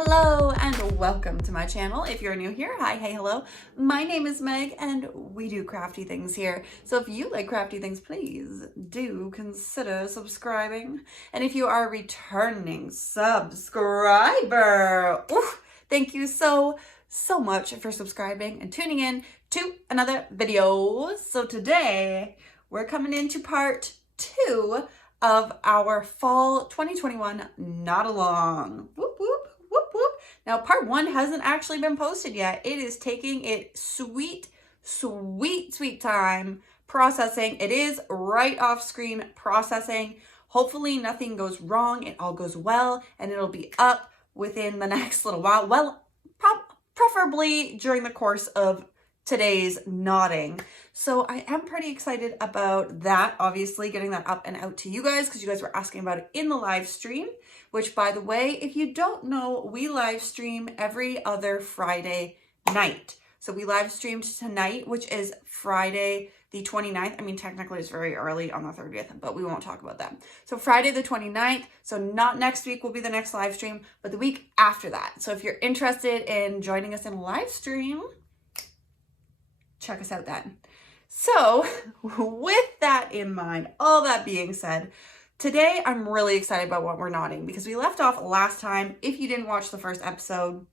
Hello and welcome to my channel. If you're new here, hi, hey, hello. My name is Meg and we do crafty things here. So if you like crafty things, please do consider subscribing. And if you are a returning subscriber, thank you so much for subscribing and tuning in to another video. So today we're coming into part 2 of our fall 2021 Not Along. Whoop, whoop. Whoop, whoop. Now, part 1 hasn't actually been posted yet. It is taking its sweet time processing. It is right off screen processing. Hopefully nothing goes wrong. It all goes well and it'll be up within the next little while. Well, preferably during the course of today's knotting. So I am pretty excited about that, obviously getting that up and out to you guys because you guys were asking about it in the live stream, which by the way, if you don't know, we live stream every other Friday night. So we live streamed tonight, which is Friday the 29th. I mean, technically it's very early on the 30th, but we won't talk about that. So Friday the 29th, so not next week will be the next live stream, but the week after that. So if you're interested in joining us in a live stream, check us out then. So with that in mind, all that being said, today I'm really excited about what we're knotting because we left off last time. If you didn't watch the first episode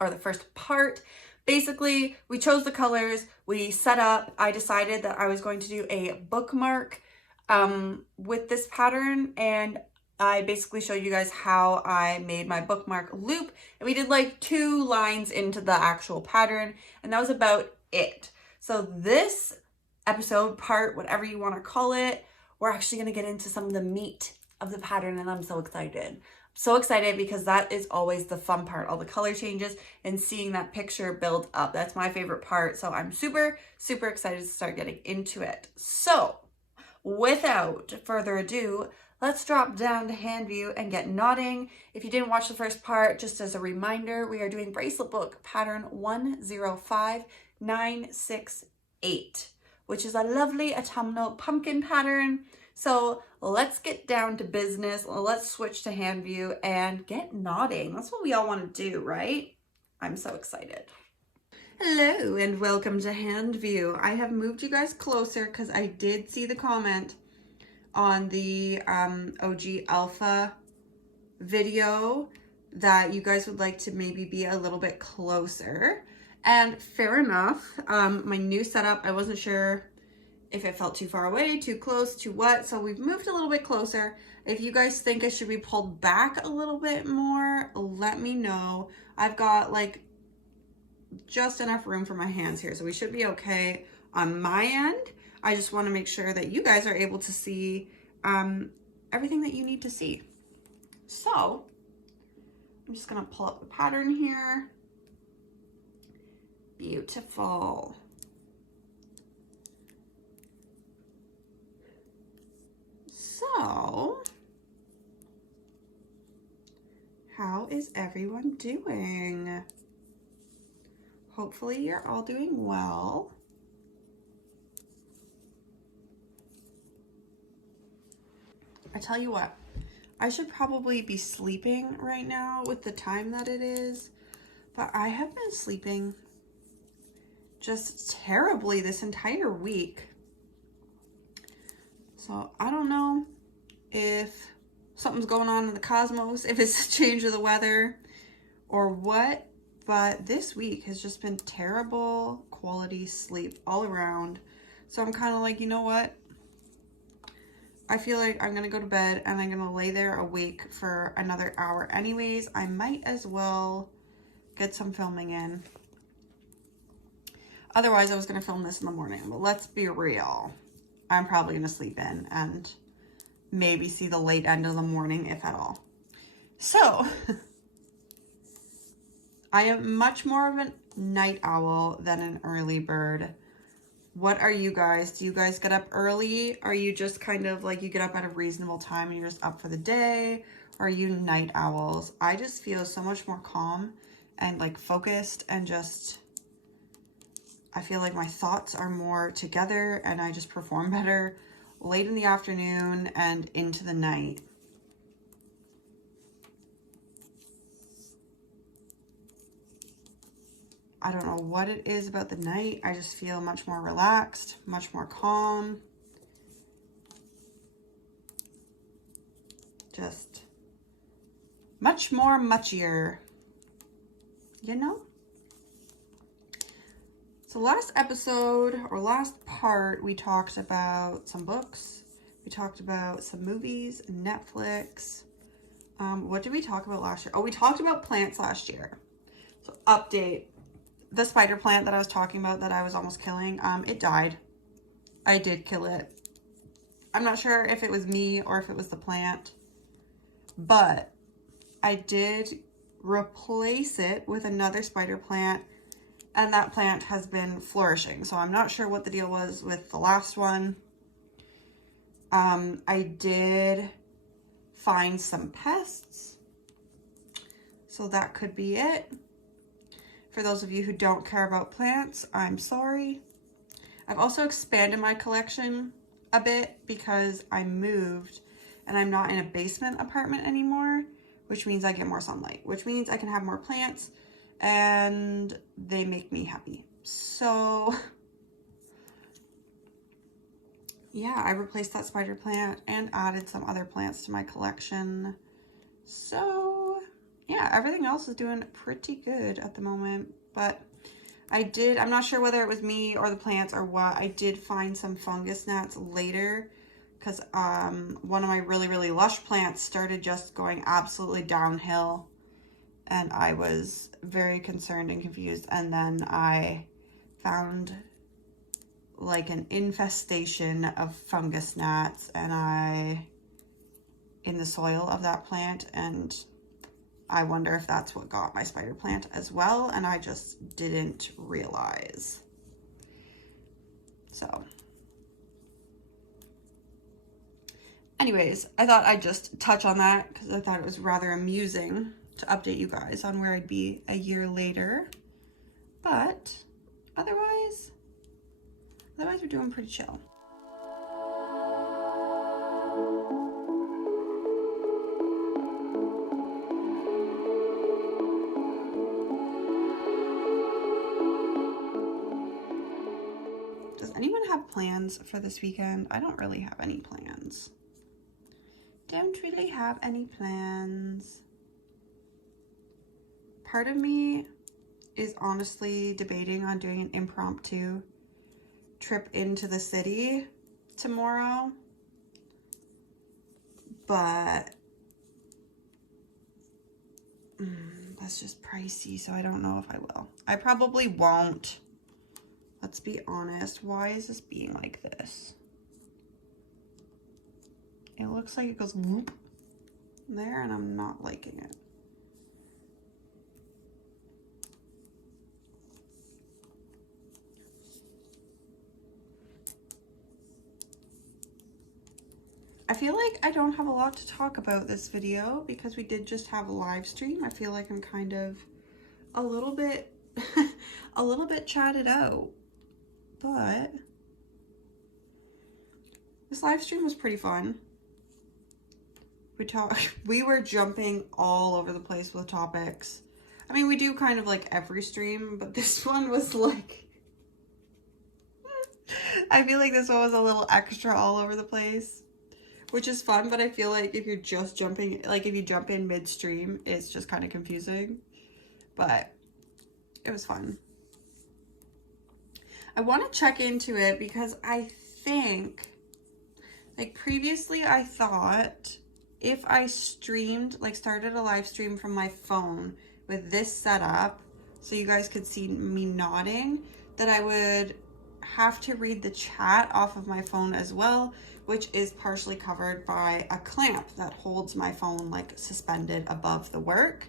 or the first part, basically we chose the colors, we set up, I decided that I was going to do a bookmark with this pattern, and I basically showed you guys how I made my bookmark loop, and we did like 2 lines into the actual pattern, and that was about it. So this episode, part, whatever you want to call it, we're actually going to get into some of the meat of the pattern, and I'm so excited. I'm so excited because that is always the fun part, all the color changes and seeing that picture build up. That's my favorite part. So I'm super excited to start getting into it. So without further ado, let's drop down to hand view and get knotting. If you didn't watch the first part, just as a reminder, we are doing bracelet book pattern 105968, which is a lovely autumnal pumpkin pattern. So let's get down to business. Let's switch to hand view and get knotting. That's what we all want to do, right? I'm so excited. Hello and welcome to hand view. I have moved you guys closer because I did see the comment on the OG Alpha video that you guys would like to maybe be a little bit closer, and fair enough. My new setup, I wasn't sure if it felt too far away, too close, too what, so we've moved a little bit closer. If you guys think I should be pulled back a little bit more, let me know. I've got like just enough room for my hands here, so we should be okay on my end. I just want to make sure that you guys are able to see everything that you need to see. So I'm just gonna pull up the pattern here. Beautiful. So how is everyone doing? Hopefully you're all doing well. I tell you what, I should probably be sleeping right now with the time that it is, but I have been sleeping just terribly this entire week. So I don't know if something's going on in the cosmos, if it's a change of the weather or what, but this week has just been terrible quality sleep all around. So I'm kind of like, you know what? I feel like I'm going to go to bed and I'm going to lay there awake for another hour anyways. I might as well get some filming in. Otherwise, I was going to film this in the morning, but let's be real. I'm probably going to sleep in and maybe see the late end of the morning, if at all. So, I am much more of a night owl than an early bird. What are you guys? Do you guys get up early? Are you just kind of like you get up at a reasonable time and you're just up for the day? Or are you night owls? I just feel so much more calm and like focused and just, I feel like my thoughts are more together and I just perform better late in the afternoon and into the night. I don't know what it is about the night. I just feel much more relaxed, much more calm. Just much more muchier, you know? So last episode, or last part, we talked about some books. We talked about some movies, Netflix. What did we talk about last year? Oh, we talked about plants last year. So update. The spider plant that I was talking about that I was almost killing, it died. I did kill it. I'm not sure if it was me or if it was the plant, but I did replace it with another spider plant, and that plant has been flourishing. So I'm not sure what the deal was with the last one. I did find some pests, so that could be it. For those of you who don't care about plants, I'm sorry. I've also expanded my collection a bit because I moved and I'm not in a basement apartment anymore, which means I get more sunlight, which means I can have more plants and they make me happy. So yeah, I replaced that spider plant and added some other plants to my collection. So yeah, everything else is doing pretty good at the moment, but I'm not sure whether it was me or the plants or what. I did find some fungus gnats later because one of my really, really lush plants started just going absolutely downhill, and I was very concerned and confused. And then I found like an infestation of fungus gnats in the soil of that plant, and I wonder if that's what got my spider plant as well, and I just didn't realize. So anyways, I thought I'd just touch on that because I thought it was rather amusing to update you guys on where I'd be a year later. But otherwise we're doing pretty chill. Does anyone have plans for this weekend? I don't really have any plans. Don't really have any plans. Part of me is honestly debating on doing an impromptu trip into the city tomorrow, but that's just pricey, so I don't know if I will. I probably won't. Let's be honest. Why is this being like this? It looks like it goes whoop there, and I'm not liking it. I feel like I don't have a lot to talk about this video because we did just have a live stream. I feel like I'm kind of a little bit chatted out, but this live stream was pretty fun. We were jumping all over the place with topics. I mean, we do kind of like every stream, but this one was like, I feel like this one was a little extra all over the place, which is fun, but I feel like if you're just jumping, like if you jump in midstream, it's just kind of confusing, but it was fun. I want to check into it because I think, like previously I thought if I streamed, like started a live stream from my phone with this setup, so you guys could see me nodding, that I would have to read the chat off of my phone as well, which is partially covered by a clamp that holds my phone like suspended above the work.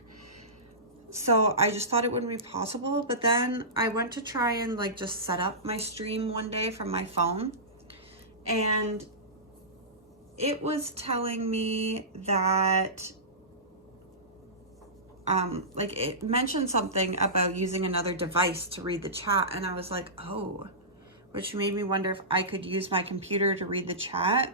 So I just thought it wouldn't be possible, but then I went to try and like just set up my stream one day from my phone, and it was telling me that like it mentioned something about using another device to read the chat, and I was like, oh, which made me wonder if I could use my computer to read the chat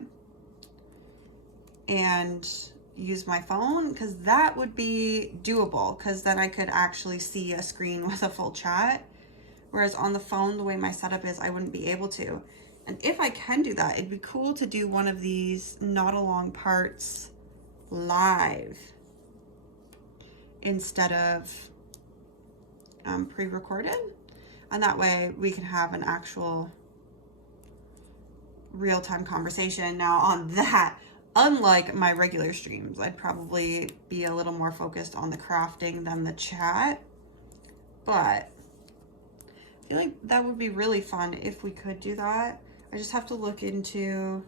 and use my phone, because that would be doable, because then I could actually see a screen with a full chat. Whereas on the phone, the way my setup is, I wouldn't be able to. And if I can do that, it'd be cool to do one of these not along parts live instead of pre-recorded. And that way we can have an actual real-time conversation. Now on that, unlike my regular streams, I'd probably be a little more focused on the crafting than the chat. But I feel like that would be really fun if we could do that. I just have to look into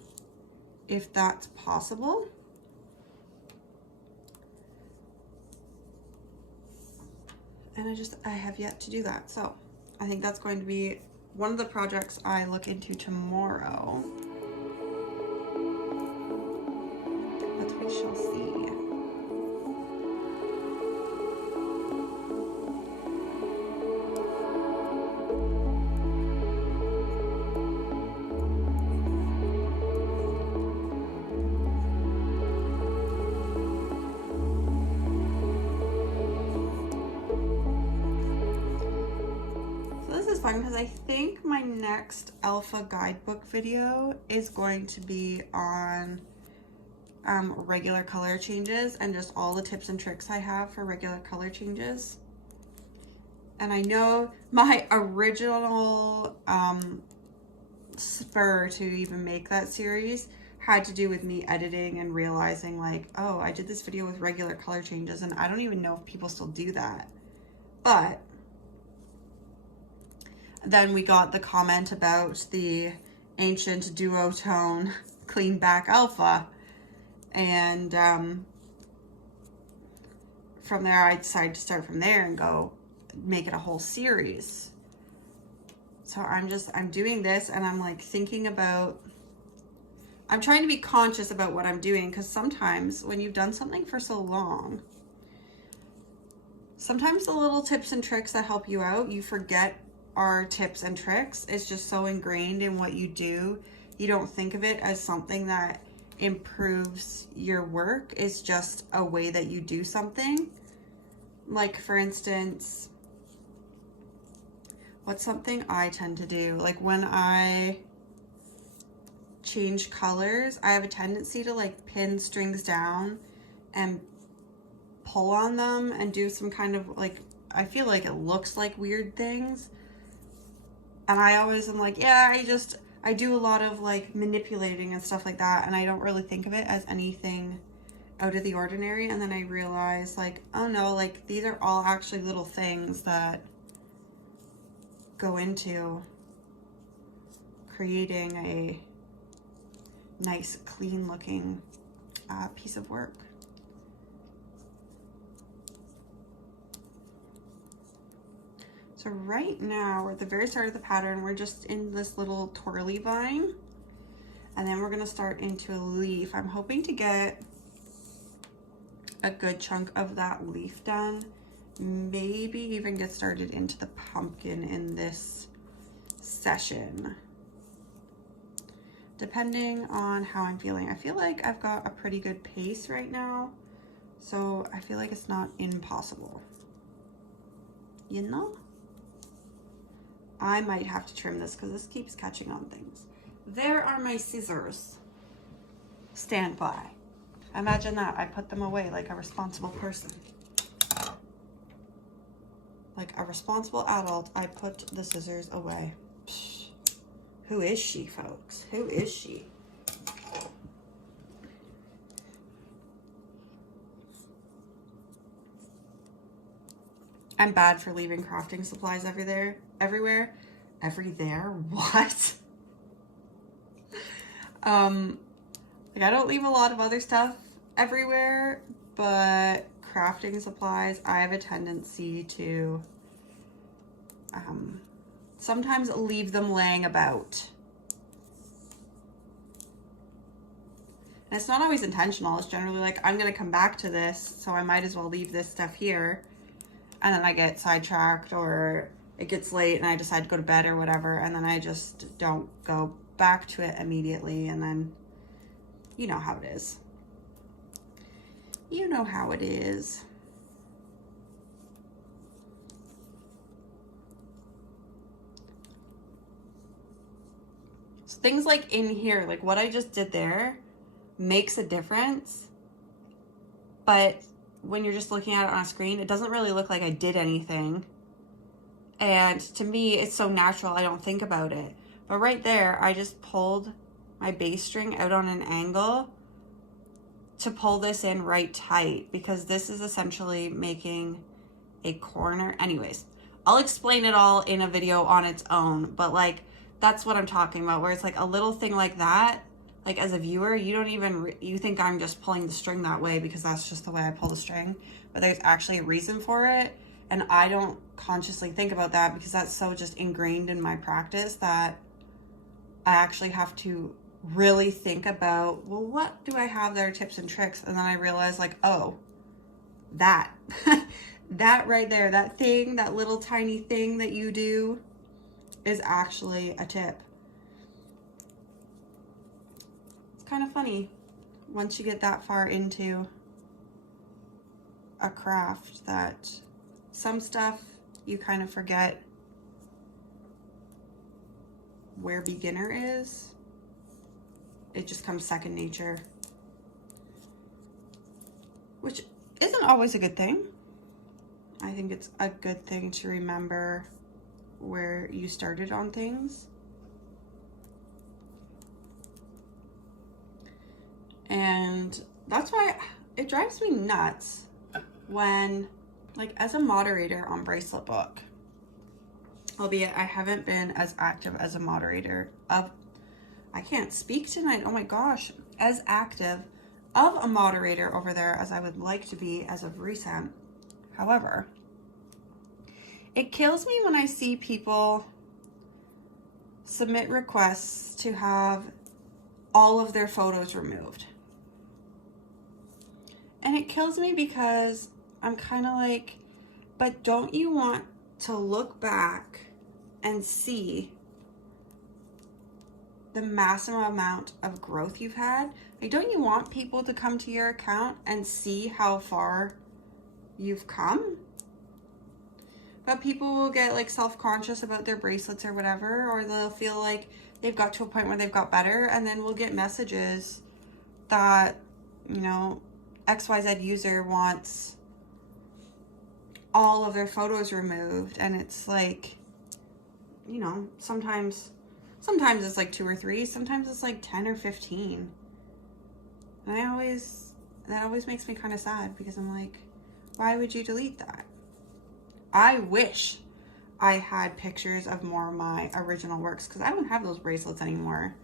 if that's possible. And I have yet to do that. So I think that's going to be one of the projects I look into tomorrow. But we shall see. Fun because I think my next alpha guidebook video is going to be on regular color changes and just all the tips and tricks I have for regular color changes. And I know my original spur to even make that series had to do with me editing and realizing like, oh, I did this video with regular color changes and I don't even know if people still do that. But then we got the comment about the ancient duotone clean back alpha. And from there, I decided to start from there and go make it a whole series. So I'm doing this and I'm like thinking about, I'm trying to be conscious about what I'm doing, because sometimes when you've done something for so long, sometimes the little tips and tricks that help you out, you forget are tips and tricks. It's just so ingrained in what you do. You don't think of it as something that improves your work. It's just a way that you do something. Like for instance, what's something I tend to do? Like when I change colors, I have a tendency to like pin strings down and pull on them and do some kind of like, I feel like it looks like weird things. And I always am like, yeah, I do a lot of like manipulating and stuff like that. And I don't really think of it as anything out of the ordinary. And then I realize like, oh no, like these are all actually little things that go into creating a nice, clean looking piece of work. So right now, we're at the very start of the pattern. We're just in this little twirly vine. And then we're gonna start into a leaf. I'm hoping to get a good chunk of that leaf done. Maybe even get started into the pumpkin in this session, depending on how I'm feeling. I feel like I've got a pretty good pace right now. So I feel like it's not impossible, you know? I might have to trim this because this keeps catching on things. There are my scissors. Stand by. Imagine that. I put them away like a responsible person. Like a responsible adult, I put the scissors away. Psh. Who is she, folks? Who is she? I'm bad for leaving crafting supplies everywhere. What? Like I don't leave a lot of other stuff everywhere, but crafting supplies, I have a tendency to sometimes leave them laying about. And it's not always intentional. It's generally like, I'm gonna come back to this, so I might as well leave this stuff here. And then I get sidetracked or it gets late and I decide to go to bed or whatever. And then I just don't go back to it immediately. And then you know how it is. You know how it is. things like in here, like what I just did there makes a difference. But when you're just looking at it on a screen, it doesn't really look like I did anything. And to me, it's so natural, I don't think about it. But right there, I just pulled my bass string out on an angle to pull this in right tight, because this is essentially making a corner. Anyways, I'll explain it all in a video on its own, but like, that's what I'm talking about, where it's like a little thing like that, like as a viewer, you don't even, you think I'm just pulling the string that way because that's just the way I pull the string, but there's actually a reason for it. And I don't consciously think about that because that's so just ingrained in my practice that I actually have to really think about, well, what do I have that are tips and tricks? And then I realize like, oh, that, that right there, that thing, that little tiny thing that you do is actually a tip. It's kind of funny once you get that far into a craft that some stuff you kind of forget where beginner is. It just comes second nature, which isn't always a good thing. I think it's a good thing to remember where you started on things. And that's why it drives me nuts when, like, as a moderator on Bracelet Book, albeit I haven't been as active as a moderator of, I can't speak tonight, oh my gosh, as active of a moderator over there as I would like to be as of recent. However, it kills me when I see people submit requests to have all of their photos removed. And it kills me because I'm kind of like, but don't you want to look back and see the massive amount of growth you've had? Like, don't you want people to come to your account and see how far you've come? But people will get like self-conscious about their bracelets or whatever, or they'll feel like they've got to a point where they've got better, and then we'll get messages that, you know, XYZ user wants all of their photos removed, and it's like, you know, sometimes it's like 2 or 3, sometimes it's like 10 or 15. And that always makes me kind of sad, because I'm like, why would you delete that? I wish I had pictures of more of my original works, because I don't have those bracelets anymore.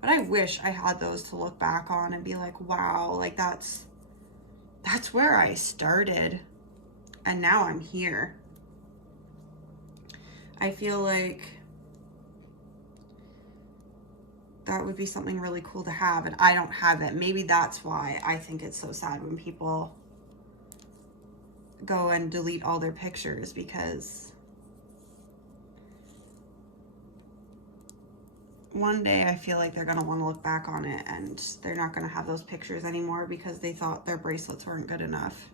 But I wish I had those to look back on and be like, wow, like that's where I started, and now I'm here. I feel like that would be something really cool to have, and I don't have it. Maybe that's why I think it's so sad when people go and delete all their pictures, because one day I feel like they're going to want to look back on it and they're not going to have those pictures anymore because they thought their bracelets weren't good enough.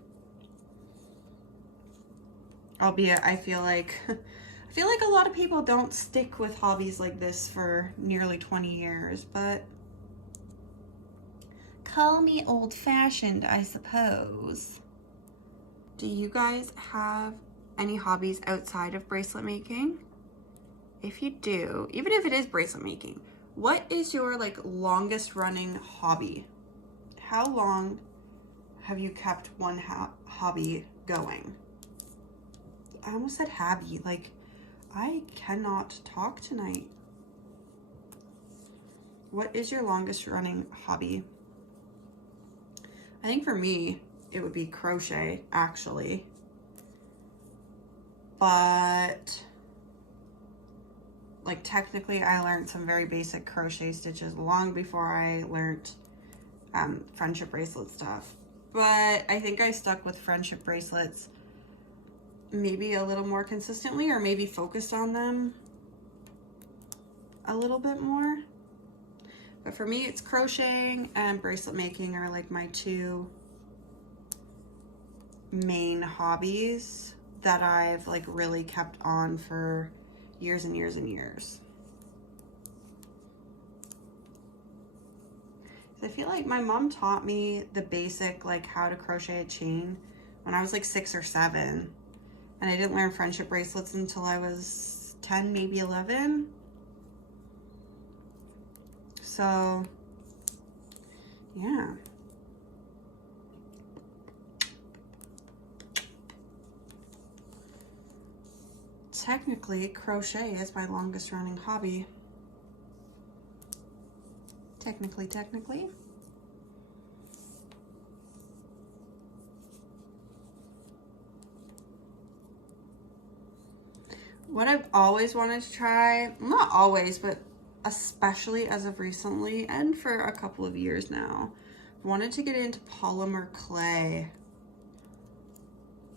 Albeit I feel like a lot of people don't stick with hobbies like this for nearly 20 years, but call me old-fashioned, I suppose. Do you guys have any hobbies outside of bracelet making? If you do, even if it is bracelet making, what is your like longest running hobby? How long have you kept one hobby going? I almost said hobby, like I cannot talk tonight. What is your longest running hobby? I think for me, it would be crochet, actually. But like technically I learned some very basic crochet stitches long before I learned friendship bracelet stuff. But I think I stuck with friendship bracelets maybe a little more consistently, or maybe focused on them a little bit more. But for me, it's crocheting and bracelet making are like my two main hobbies that I've like really kept on for years and years and years. I feel like my mom taught me the basic, like how to crochet a chain when I was like 6 or 7. And I didn't learn friendship bracelets until I was 10, maybe 11. So, yeah. Technically, crochet is my longest running hobby. Technically. What I've always wanted to try, not always, but especially as of recently and for a couple of years now, wanted to get into polymer clay.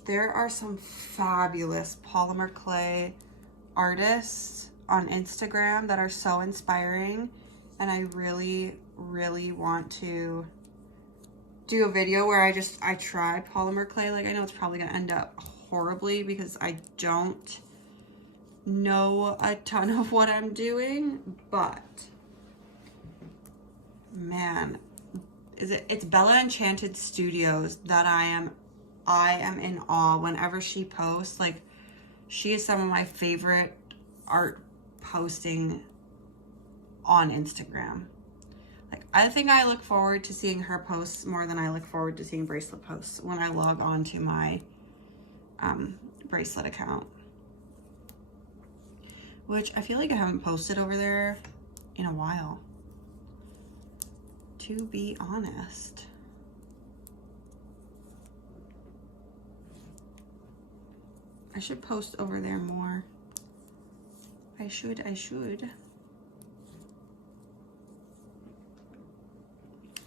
There are some fabulous polymer clay artists on Instagram that are so inspiring, and I really, really want to do a video where I try polymer clay. Like, I know it's probably gonna end up horribly because I don't know a ton of what I'm doing, but man, it's Bella Enchanted Studios that I am in awe whenever she posts. Like, she is some of my favorite art posting on Instagram. Like, I think I look forward to seeing her posts more than I look forward to seeing bracelet posts when I log on to my bracelet account, which I feel like I haven't posted over there in a while, to be honest. I should post over there more. I should.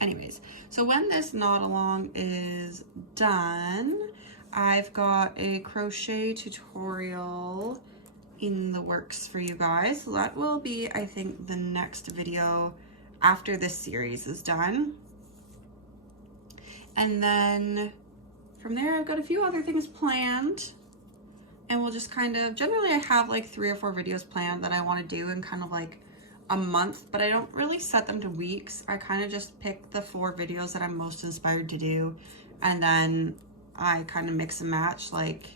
Anyways, so when this knot along is done, I've got a crochet tutorial in the works for you guys. So that will be, I think, the next video after this series is done. And then from there, I've got a few other things planned. And we'll just kind of, generally I have like 3 or 4 videos planned that I want to do in kind of like a month, but I don't really set them to weeks. I kind of just pick the 4 videos that I'm most inspired to do, and then I kind of mix and match. Like,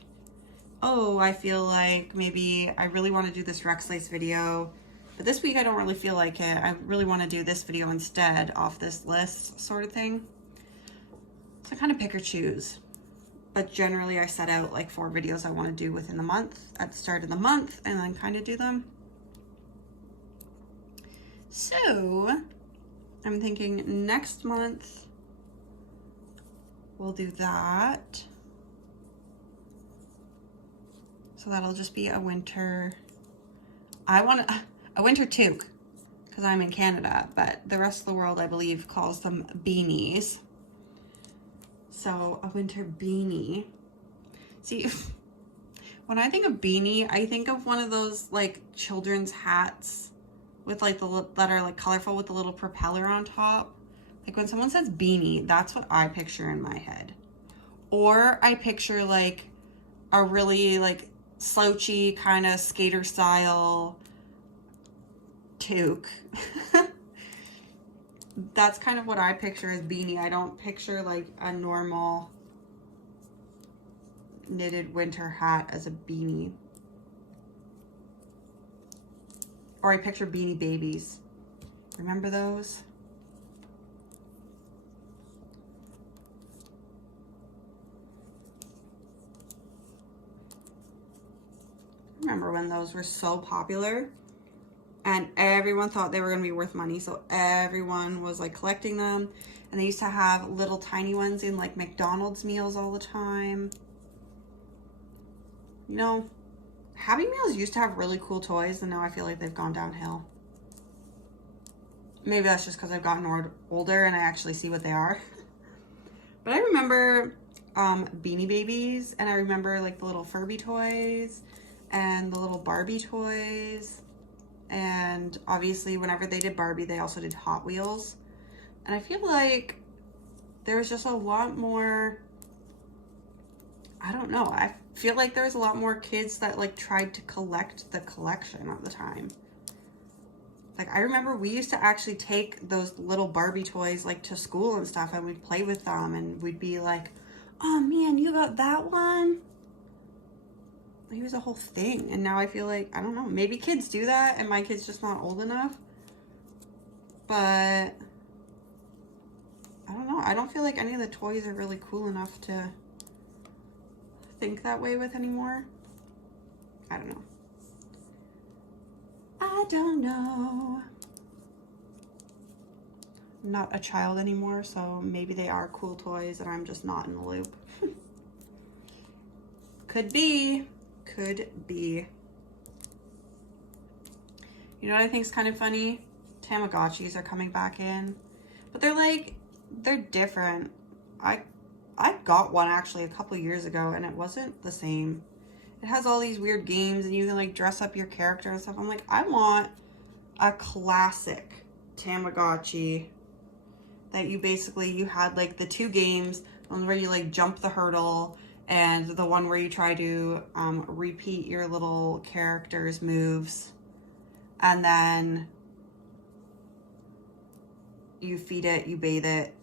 oh, I feel like maybe I really want to do this Rex Lace video, but this week I don't really feel like it. I really want to do this video instead off this list, sort of thing. So I kind of pick or choose. But generally I set out like 4 videos I want to do within the month, at the start of the month, and then kind of do them. So I'm thinking next month we'll do that. So that'll just be a winter. I want a winter toque because I'm in Canada, but the rest of the world, I believe, calls them beanies. So a winter beanie. See, when I think of beanie, I think of one of those like children's hats with like that are like colorful with the little propeller on top. Like when someone says beanie, that's what I picture in my head. Or I picture like a really like slouchy kind of skater style toque. That's kind of what I picture as beanie. I don't picture like a normal knitted winter hat as a beanie. Or I picture Beanie Babies. Remember those? Remember when those were so popular? And everyone thought they were going to be worth money, so everyone was like collecting them. And they used to have little tiny ones in like McDonald's meals all the time. You know, Happy Meals used to have really cool toys, and now I feel like they've gone downhill. Maybe that's just because I've gotten older and I actually see what they are. But I remember Beanie Babies, and I remember like the little Furby toys and the little Barbie toys. And obviously whenever they did Barbie, they also did Hot Wheels. And I feel like there was just a lot more, I don't know, I feel like there was a lot more kids that like tried to collect the collection at the time Like, I remember we used to actually take those little Barbie toys, like, to school and stuff, and we'd play with them, and we'd be like, oh man, you got that one? It was a whole thing. And now I feel like, I don't know, maybe kids do that and my kid's just not old enough. But I don't know. I don't feel like any of the toys are really cool enough to think that way with anymore. I don't know. I don't know. I'm not a child anymore, so maybe they are cool toys and I'm just not in the loop. Could be. Could be. You know what I think is kind of funny? Tamagotchis are coming back in. But they're different. I got one actually a couple years ago and it wasn't the same. It has all these weird games and you can like dress up your character and stuff. I'm like, I want a classic Tamagotchi that you had like the two games, one where you like jump the hurdle and the one where you try to repeat your little character's moves. And then you feed it, you bathe it,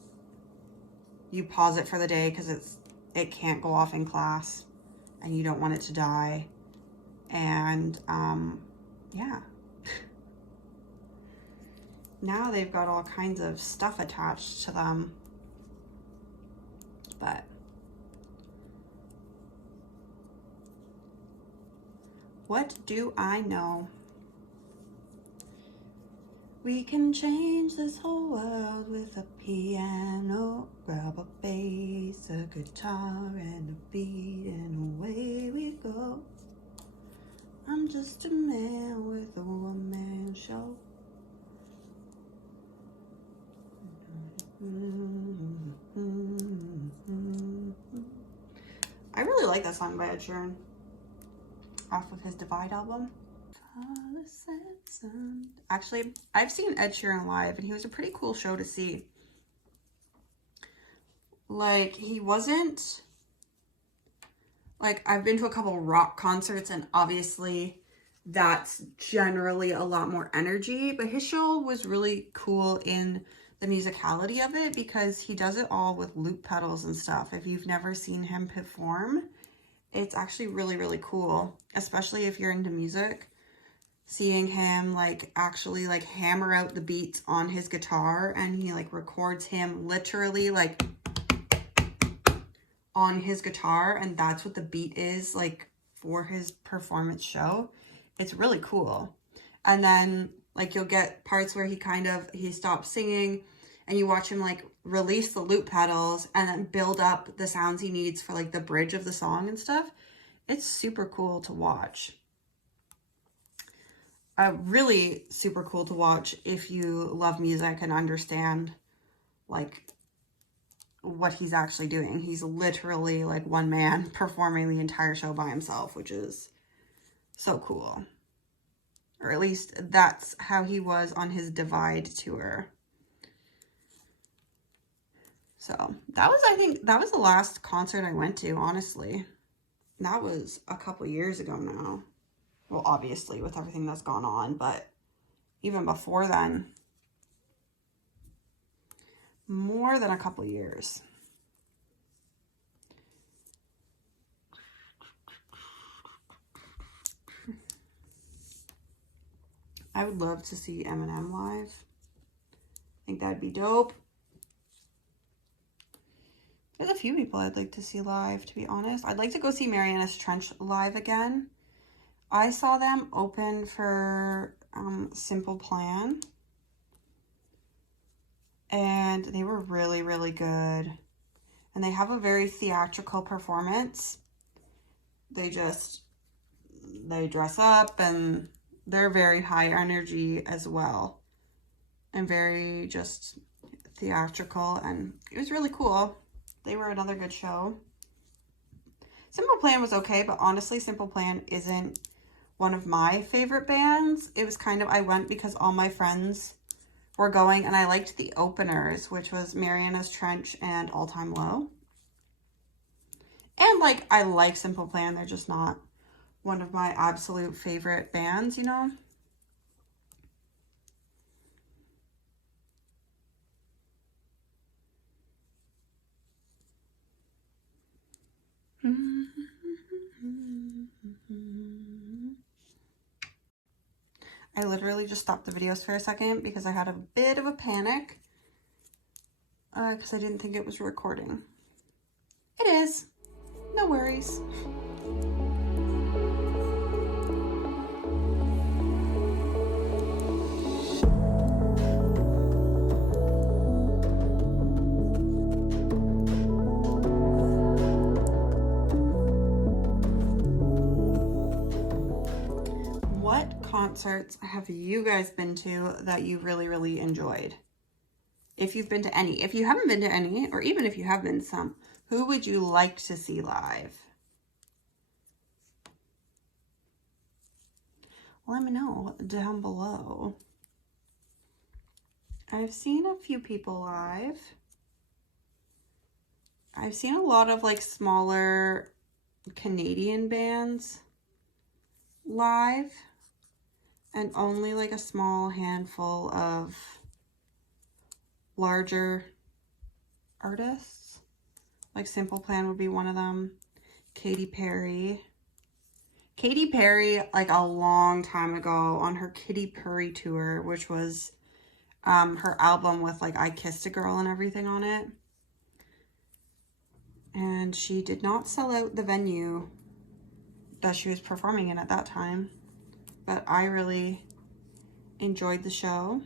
you pause it for the day because it can't go off in class and you don't want it to die. And yeah. Now they've got all kinds of stuff attached to them. But what do I know? We can change this whole world with a piano, grab a bass, a guitar, and a beat, and away we go. I'm just a man with a one-man show. I really like that song by Ed Sheeran off of his Divide album. Actually, I've seen Ed Sheeran live and he was a pretty cool show to see. Like, he wasn't like, I've been to a couple rock concerts and obviously that's generally a lot more energy, but his show was really cool in the musicality of it because he does it all with loop pedals and stuff. If you've never seen him perform, it's actually really, really cool, especially if you're into music. Seeing him like actually like hammer out the beats on his guitar and he like records him literally like on his guitar and that's what the beat is like for his performance show. It's really cool. And then like you'll get parts where he stops singing and you watch him like release the loop pedals and then build up the sounds he needs for like the bridge of the song and stuff. It's super cool to watch. Really super cool to watch if you love music and understand like what he's actually doing. He's literally like one man performing the entire show by himself, which is so cool. Or at least that's how he was on his Divide tour. So I think that was the last concert I went to, honestly. That was a couple years ago now. Well, obviously with everything that's gone on, but even before then, more than a couple years. I would love to see Eminem live. I think that'd be dope. There's a few people I'd like to see live, to be honest. I'd like to go see Marianas Trench live again. I saw them open for Simple Plan. And they were really, really good. And they have a very theatrical performance. They dress up and they're very high energy as well. And very just theatrical. And it was really cool. They were another good show. Simple Plan was okay, but honestly, Simple Plan isn't one of my favorite bands. It was kind of, I went because all my friends were going and I liked the openers, which was Marianas Trench and All Time Low. And like, I like Simple Plan. They're just not one of my absolute favorite bands, you know? I literally just stopped the videos for a second because I had a bit of a panic because I didn't think it was recording. It is. No worries. What concerts have you guys been to that you really, really enjoyed? If you've been to any. If you haven't been to any, or even if you have been to some, who would you like to see live? Let me know down below. I've seen a few people live. I've seen a lot of like smaller Canadian bands live, and only like a small handful of larger artists. Like Simple Plan would be one of them. Katy Perry, like a long time ago on her Kitty Purry tour, which was her album with like I Kissed a Girl and everything on it. And she did not sell out the venue that she was performing in at that time, but I really enjoyed the show.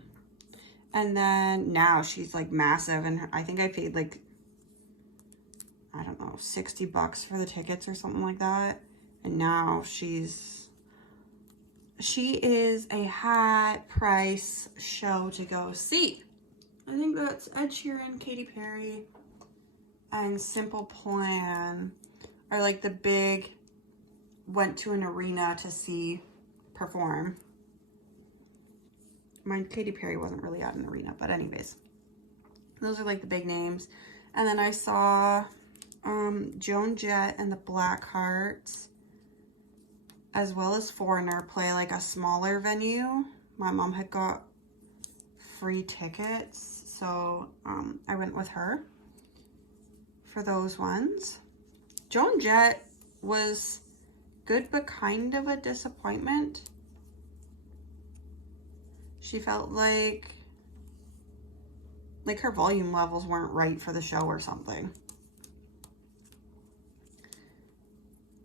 And then now she's like massive, and I think I paid like, I don't know, $60 for the tickets or something like that. And now she is a high price show to go see. I think that's Ed Sheeran, Katy Perry, and Simple Plan are like the big went to an arena to see perform. Mine, Katy Perry wasn't really at an arena, but anyways, those are like the big names. And then I saw Joan Jett and the Blackhearts, as well as Foreigner, play like a smaller venue. My mom had got free tickets, so I went with her for those ones. Joan Jett was good, but kind of a disappointment. She felt like her volume levels weren't right for the show or something.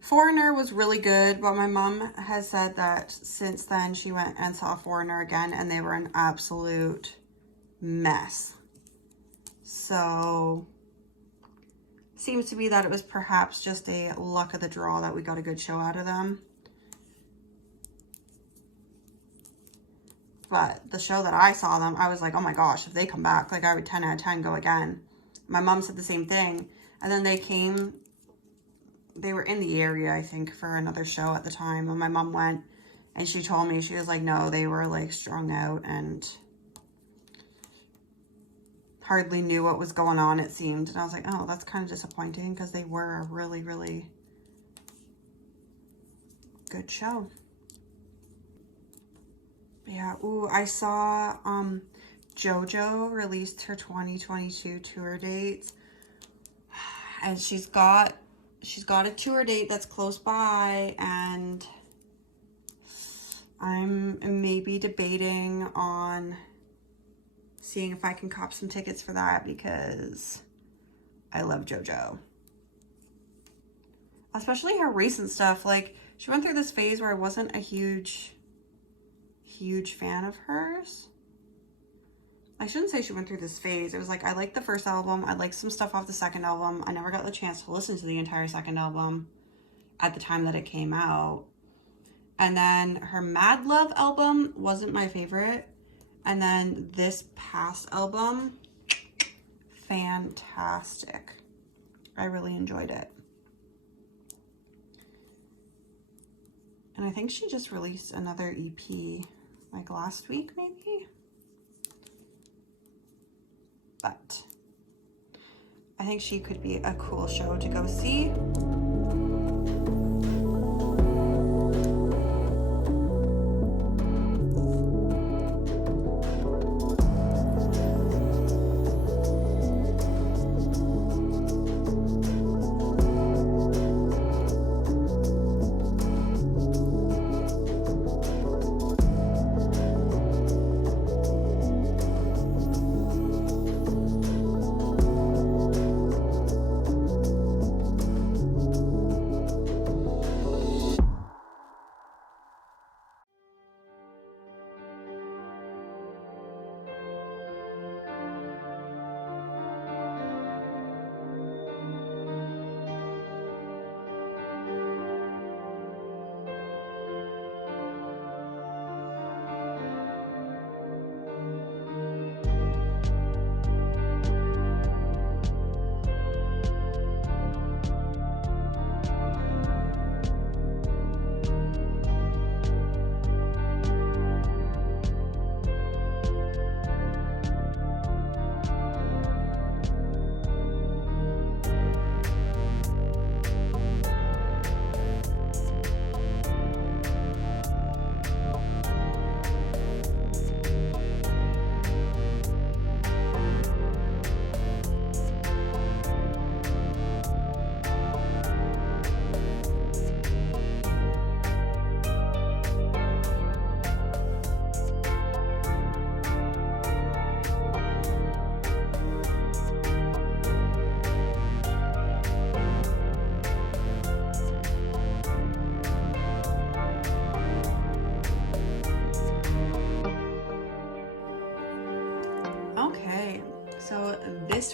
Foreigner was really good, but my mom has said that since then she went and saw Foreigner again and they were an absolute mess. So seems to be that it was perhaps just a luck of the draw that we got a good show out of them. But the show that I saw them, I was like, oh my gosh, if they come back, like I would 10 out of 10 go again. My mom said the same thing. And then they were in the area, I think, for another show at the time. And my mom went and she told me, she was like, no, they were like strung out and hardly knew what was going on, it seemed. And I was like, oh, that's kind of disappointing because they were a really, really good show. Yeah, ooh, I saw JoJo released her 2022 tour dates, and she's got a tour date that's close by, and I'm maybe debating on seeing if I can cop some tickets for that because I love JoJo. Especially her recent stuff. Like, she went through this phase where I wasn't a huge fan of hers. I shouldn't say she went through this phase. It was like, I liked the first album. I liked some stuff off the second album. I never got the chance to listen to the entire second album at the time that it came out. And then her Mad Love album wasn't my favorite. And then this past album, fantastic. I really enjoyed it. And I think she just released another EP like last week, maybe. But I think she could be a cool show to go see.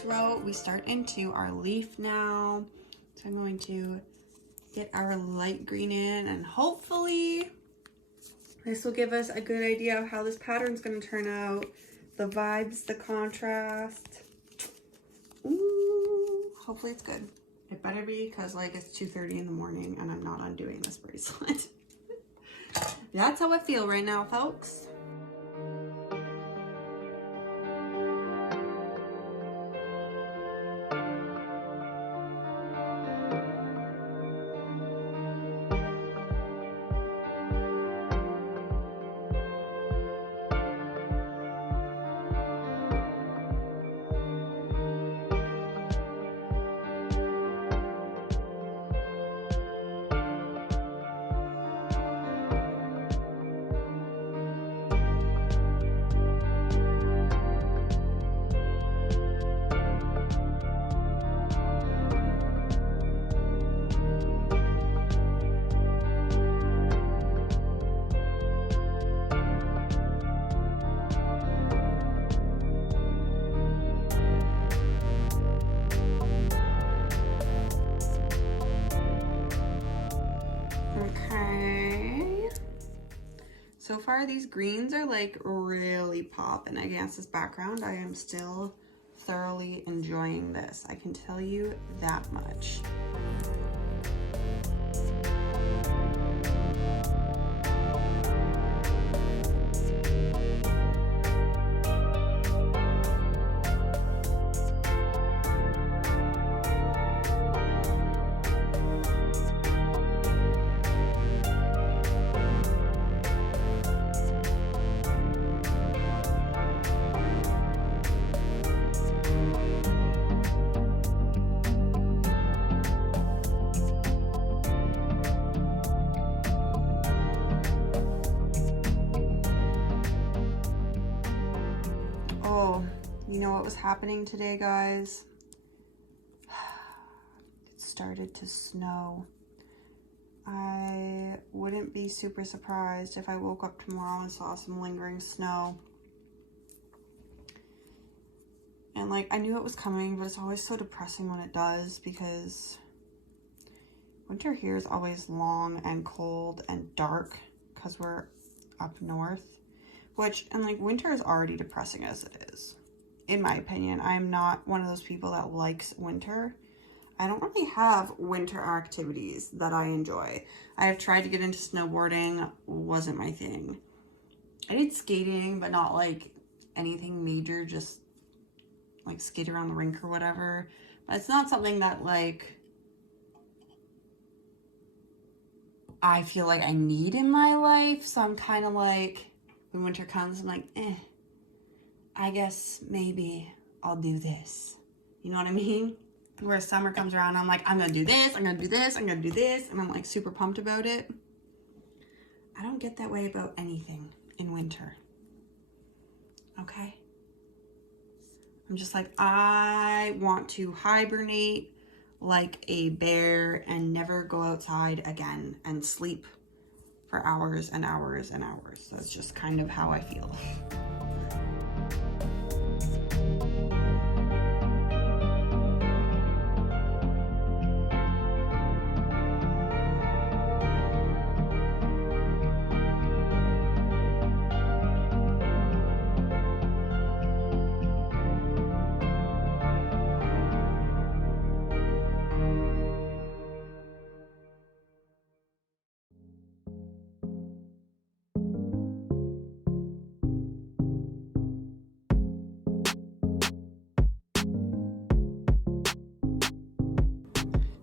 this row, we start into our leaf now. So I'm going to get our light green in, and hopefully this will give us a good idea of how this pattern's going to turn out. The vibes, the contrast. Ooh, hopefully it's good. It better be, because like it's 2:30 in the morning and I'm not undoing this bracelet. That's how I feel right now, folks. Okay. So far these greens are like really popping against this background. I am still thoroughly enjoying this. I can tell you that much. Oh, you know what was happening today, guys? It started to snow. I wouldn't be super surprised if I woke up tomorrow and saw some lingering snow. And like, I knew it was coming, but it's always so depressing when it does, because winter here is always long and cold and dark because we're up north. Which, and like, winter is already depressing as it is, in my opinion. I'm not one of those people that likes winter. I don't really have winter activities that I enjoy. I have tried to get into snowboarding, wasn't my thing. I did skating, but not like anything major, just like skate around the rink or whatever. But it's not something that like I feel like I need in my life. So I'm kind of like, when winter comes, I'm like, I guess maybe I'll do this. You know what I mean? Where summer comes around, I'm like, I'm gonna do this, I'm gonna do this, I'm gonna do this, and I'm like super pumped about it. I don't get that way about anything in winter. Okay? I'm just like, I want to hibernate like a bear and never go outside again and sleep for hours and hours and hours. That's just kind of how I feel.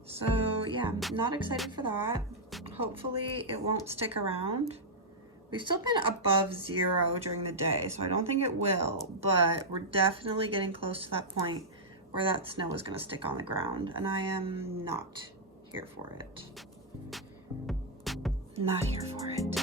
So yeah, not excited for that. Hopefully it won't stick around. We've still been above 0 during the day, so I don't think it will, but we're definitely getting close to that point where that snow is gonna stick on the ground, and I am not here for it. Not here for it.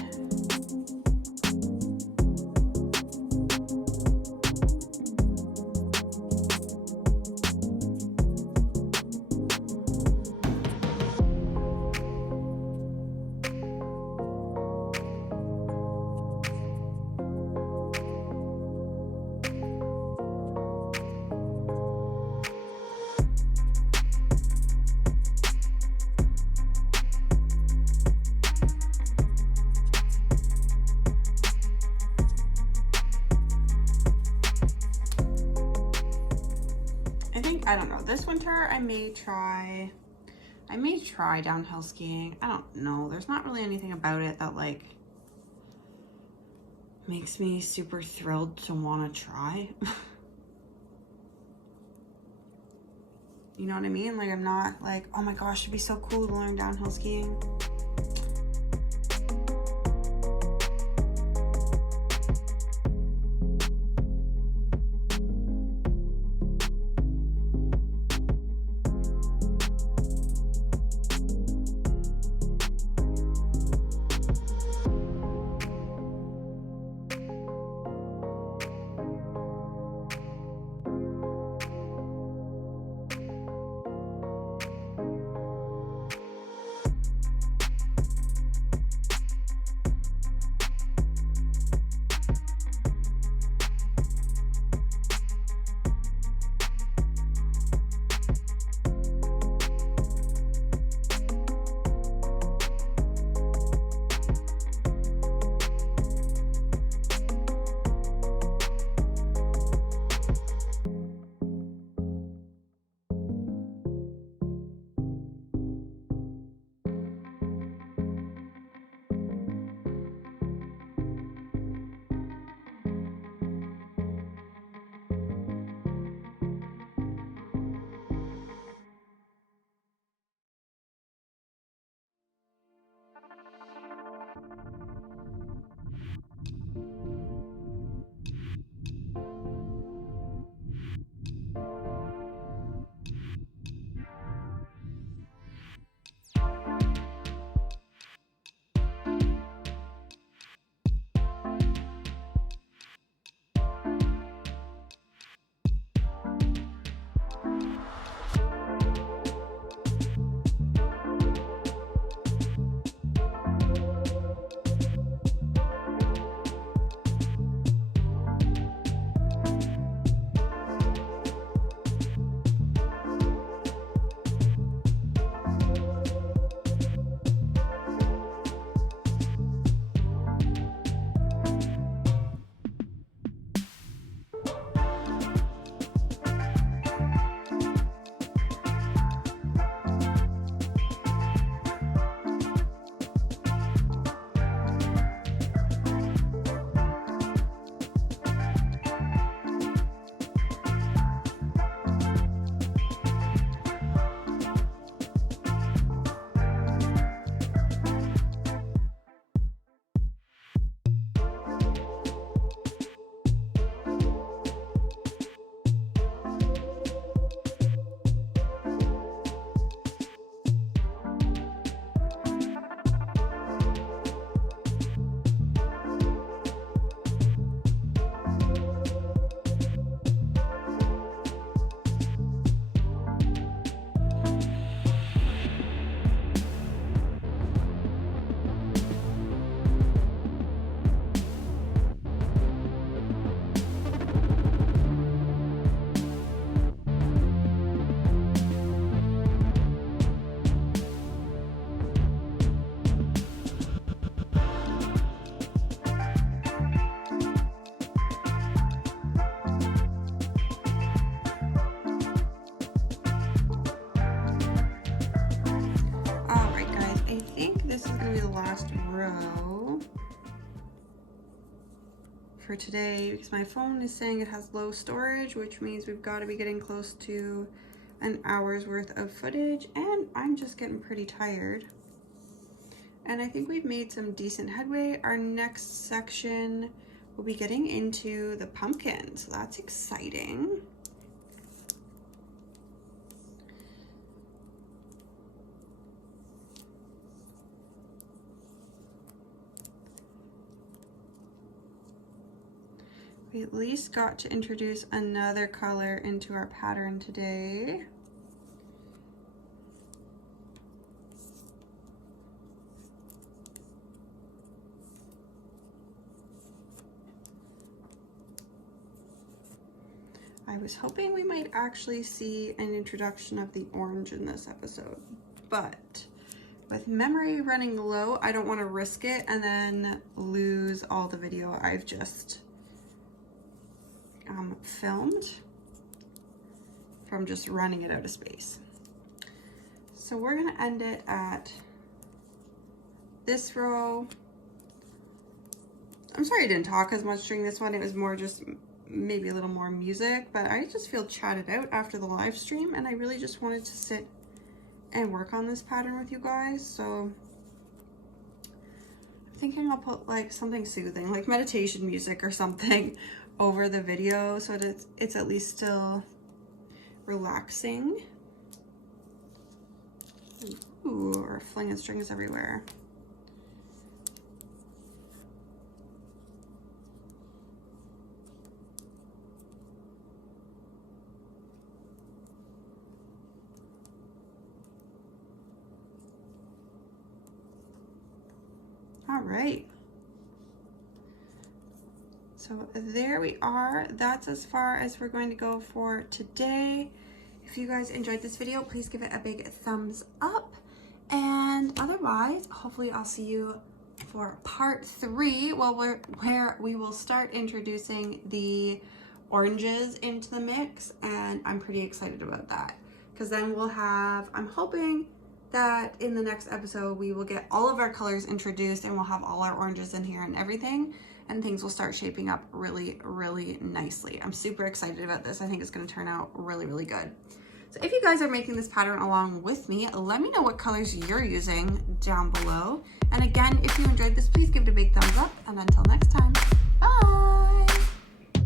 I don't know. This winter I may try downhill skiing. I don't know. There's not really anything about it that like makes me super thrilled to want to try. You know what I mean? Like I'm not like, oh my gosh, it'd be so cool to learn downhill skiing. Row for today because my phone is saying it has low storage, which means we've got to be getting close to an hour's worth of footage, and I'm just getting pretty tired. And I think we've made some decent headway. Our next section will be getting into the pumpkin, so that's exciting. We at least got to introduce another color into our pattern today. I was hoping we might actually see an introduction of the orange in this episode, but with memory running low, I don't want to risk it and then lose all the video I've just filmed. from just running it out of space. So we're gonna end it at this row. I'm sorry I didn't talk as much during this one. It was more just maybe a little more music, but I just feel chatted out after the live stream, and I really just wanted to sit and work on this pattern with you guys. So I'm thinking I'll put like something soothing, like meditation music or something over the video, so that it's at least still relaxing. Ooh, we're flinging strings everywhere. All right. So there we are. That's as far as we're going to go for today. If you guys enjoyed this video, please give it a big thumbs up. And otherwise, hopefully I'll see you for part 3, where we will start introducing the oranges into the mix. And I'm pretty excited about that, because then we'll have, I'm hoping that in the next episode we will get all of our colors introduced and we'll have all our oranges in here and everything, and things will start shaping up really, really nicely. I'm super excited about this. I think it's going to turn out really, really good. So if you guys are making this pattern along with me, let me know what colors you're using down below. And again, if you enjoyed this, please give it a big thumbs up, and until next time, bye.